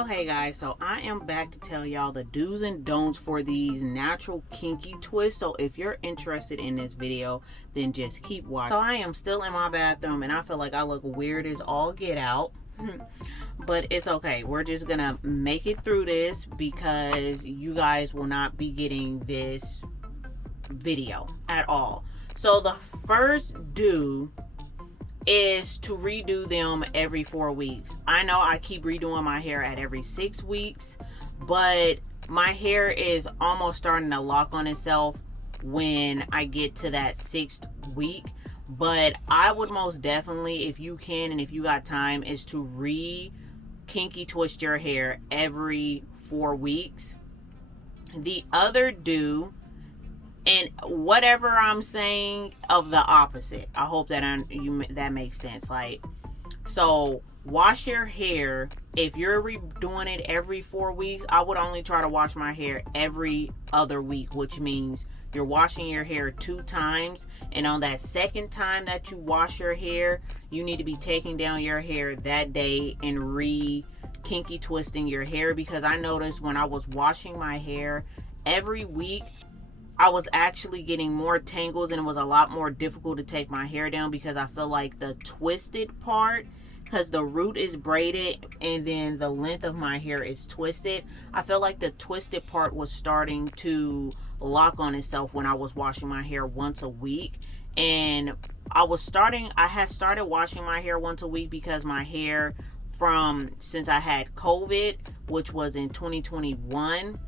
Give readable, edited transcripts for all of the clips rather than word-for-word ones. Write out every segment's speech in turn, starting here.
Okay guys, so I am back to tell y'all the do's and don'ts for these natural kinky twists. So if you're interested in this video, then just keep watching. So I am still in my bathroom and I feel like I look weird as all get out. But it's okay. We're just gonna make it through this because you guys will not be getting this video at all. So the first do is to redo them every 4 weeks. I know I keep redoing my hair at every 6 weeks, but my hair is almost starting to lock on itself when I get to that 6th week. But I would most definitely, if you can and if you got time, is to kinky twist your hair every 4 weeks. The other do, and whatever I'm saying of the opposite, I hope that that makes sense. Like, so wash your hair. If you're redoing it every 4 weeks, I would only try to wash my hair every other week, which means you're washing your hair 2 times. And on that second time that you wash your hair, you need to be taking down your hair that day and kinky twisting your hair. Because I noticed when I was washing my hair every week, I was actually getting more tangles and it was a lot more difficult to take my hair down because I feel like the twisted part, because the root is braided and then the length of my hair is twisted, I feel like the twisted part was starting to lock on itself when I was washing my hair once a week. And I had started washing my hair once a week because my hair since I had COVID, which was in 2021,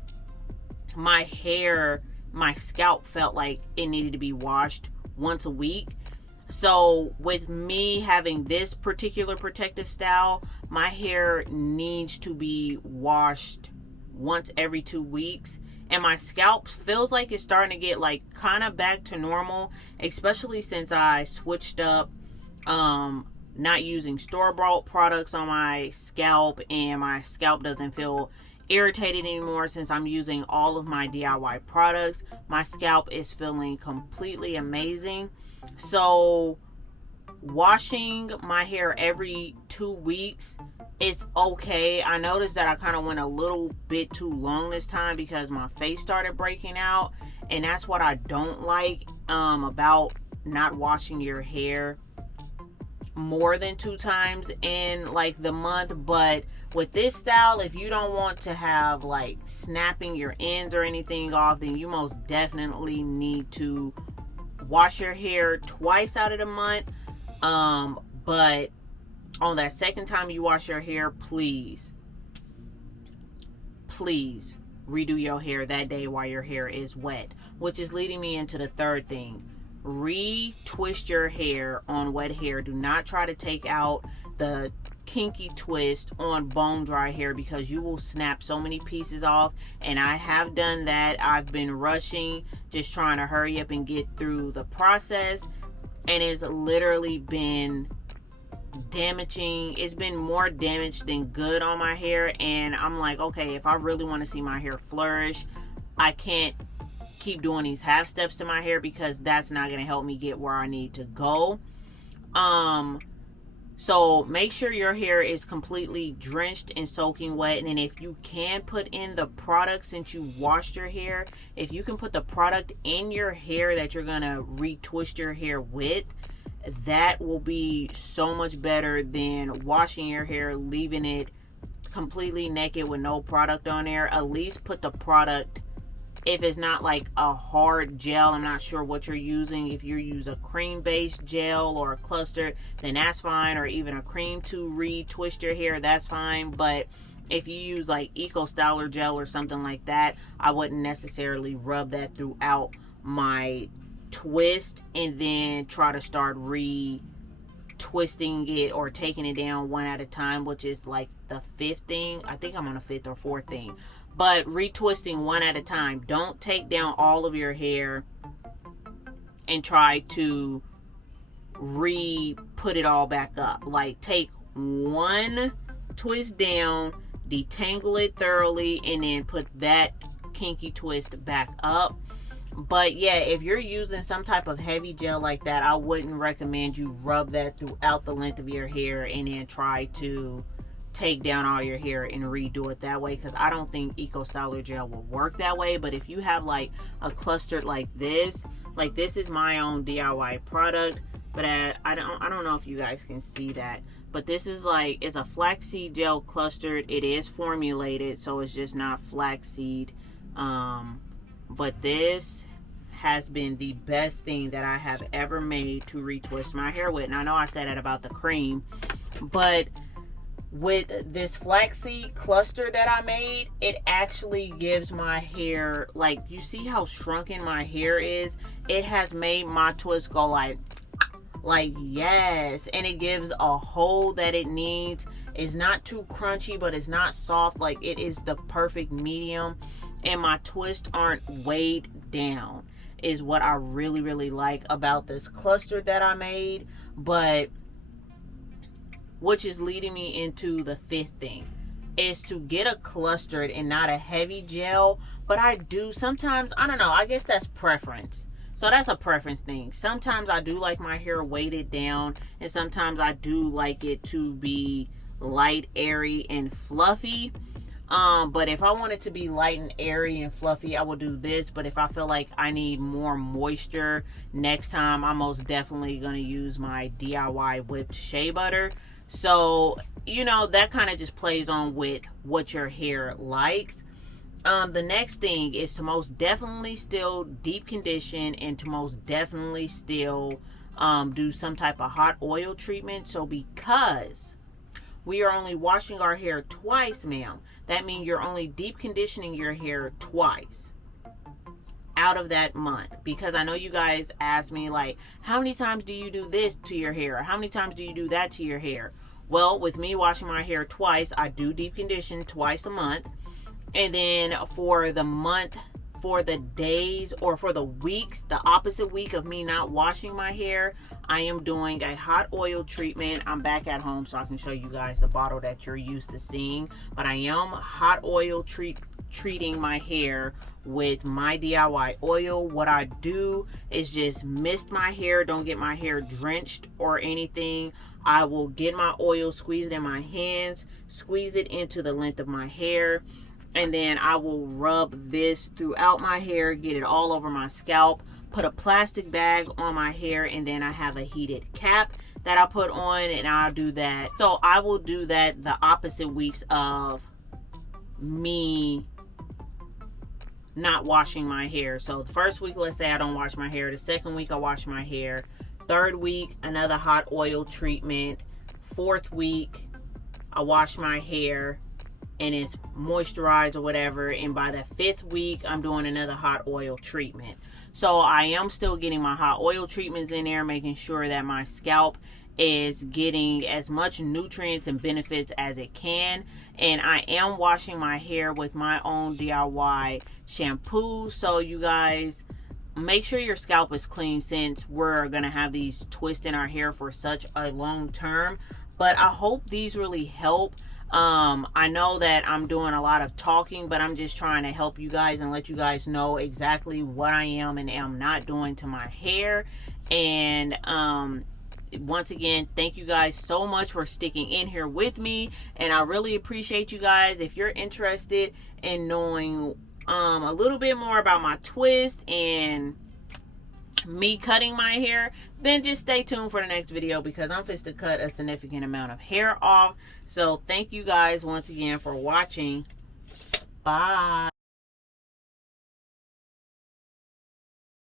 my scalp felt like it needed to be washed once a week. So with me having this particular protective style, my hair needs to be washed once every 2 weeks. And my scalp feels like it's starting to get like kind of back to normal, especially since I switched up not using store-bought products on my scalp, and my scalp doesn't feel irritated anymore since I'm using all of my DIY products. My scalp is feeling completely amazing. So washing my hair every 2 weeks, it's okay. I noticed that I kind of went a little bit too long this time because my face started breaking out, and that's what I don't like about not washing your hair more than 2 times in like the month. But with this style, if you don't want to have like snapping your ends or anything off, then you most definitely need to wash your hair twice out of the month. But on that second time you wash your hair, please redo your hair that day while your hair is wet, which is leading me into the third thing. Retwist your hair on wet hair. Do not try to take out the kinky twist on bone dry hair because you will snap so many pieces off. And I have done that. I've been rushing, just trying to hurry up and get through the process, and it's literally been damaging. It's been more damage than good on my hair. And I'm like, okay, if I really want to see my hair flourish, I can't keep doing these half steps to my hair because that's not going to help me get where I need to go. So make sure your hair is completely drenched and soaking wet. And then if you can put in the product, since you washed your hair, if you can put the product in your hair that you're going to retwist your hair with, that will be so much better than washing your hair, leaving it completely naked with no product on there. At least put the product, if it's not like a hard gel, I'm not sure what you're using. If you use a cream-based gel or a cluster, then that's fine. Or even a cream to retwist your hair, that's fine. But if you use like Eco Styler gel or something like that, I wouldn't necessarily rub that throughout my twist and then try to start twisting it or taking it down one at a time, which is like the 5th thing. I think I'm on the 5th or 4th thing. But retwisting one at a time. Don't take down all of your hair and try to put it all back up. Like, take one twist down, detangle it thoroughly, and then put that kinky twist back up. But yeah, if you're using some type of heavy gel like that, I wouldn't recommend you rub that throughout the length of your hair and then try to take down all your hair and redo it that way, because I don't think Eco Styler gel will work that way. But if you have like a clustered like this is my own DIY product, but I don't know if you guys can see that, but this is like, it's a flaxseed gel clustered. It is formulated, so it's just not flaxseed, but this has been the best thing that I have ever made to retwist my hair with. And I know I said that about the cream, but with this flaxseed cluster that I made, it actually gives my hair, like, you see how shrunken my hair is? It has made my twist go like yes, and it gives a hold that it needs. It's not too crunchy, but it's not soft. Like, it is the perfect medium, and my twists aren't weighed down, is what I really, really like about this cluster that I made. But which is leading me into the fifth thing, is to get a clustered and not a heavy gel. But I do sometimes, I don't know, I guess that's preference. So that's a preference thing. Sometimes I do like my hair weighted down, and sometimes I do like it to be light, airy, and fluffy. But if I want it to be light and airy and fluffy, I will do this. But if I feel like I need more moisture next time, I'm most definitely going to use my DIY whipped shea butter. So, you know, that kind of just plays on with what your hair likes. The next thing is to most definitely still deep condition, and to most definitely still do some type of hot oil treatment. So because we are only washing our hair twice, ma'am, that means you're only deep conditioning your hair twice out of that month. Because I know you guys ask me, like, how many times do you do this to your hair? Or how many times do you do that to your hair? Well, with me washing my hair twice, I do deep condition twice a month. And then for the month, for the days, or for the weeks, the opposite week of me not washing my hair, I am doing a hot oil treatment. I'm back at home, so I can show you guys the bottle that you're used to seeing. But I am hot oil treating my hair with my DIY oil. What I do is just mist my hair, don't get my hair drenched or anything. I will get my oil, squeeze it in my hands, squeeze it into the length of my hair, and then I will rub this throughout my hair, get it all over my scalp, put a plastic bag on my hair, and then I have a heated cap that I put on, and I'll do that. So I will do that the opposite weeks of me not washing my hair. So the first week, let's say I don't wash my hair. The second week I wash my hair. Third week, another hot oil treatment. Fourth week, I wash my hair and it's moisturized or whatever. And by the fifth week, I'm doing another hot oil treatment. So I am still getting my hot oil treatments in there, making sure that my scalp is getting as much nutrients and benefits as it can. And I am washing my hair with my own DIY shampoo. So you guys, make sure your scalp is clean, since we're gonna have these twists in our hair for such a long term. But I hope these really help. I know that I'm doing a lot of talking, but I'm just trying to help you guys and let you guys know exactly what I am and am not doing to my hair. And once again, thank you guys so much for sticking in here with me, and I really appreciate you guys. If you're interested in knowing a little bit more about my twist and me cutting my hair, then just stay tuned for the next video, because I'm fixed to cut a significant amount of hair off. So thank you guys once again for watching. Bye.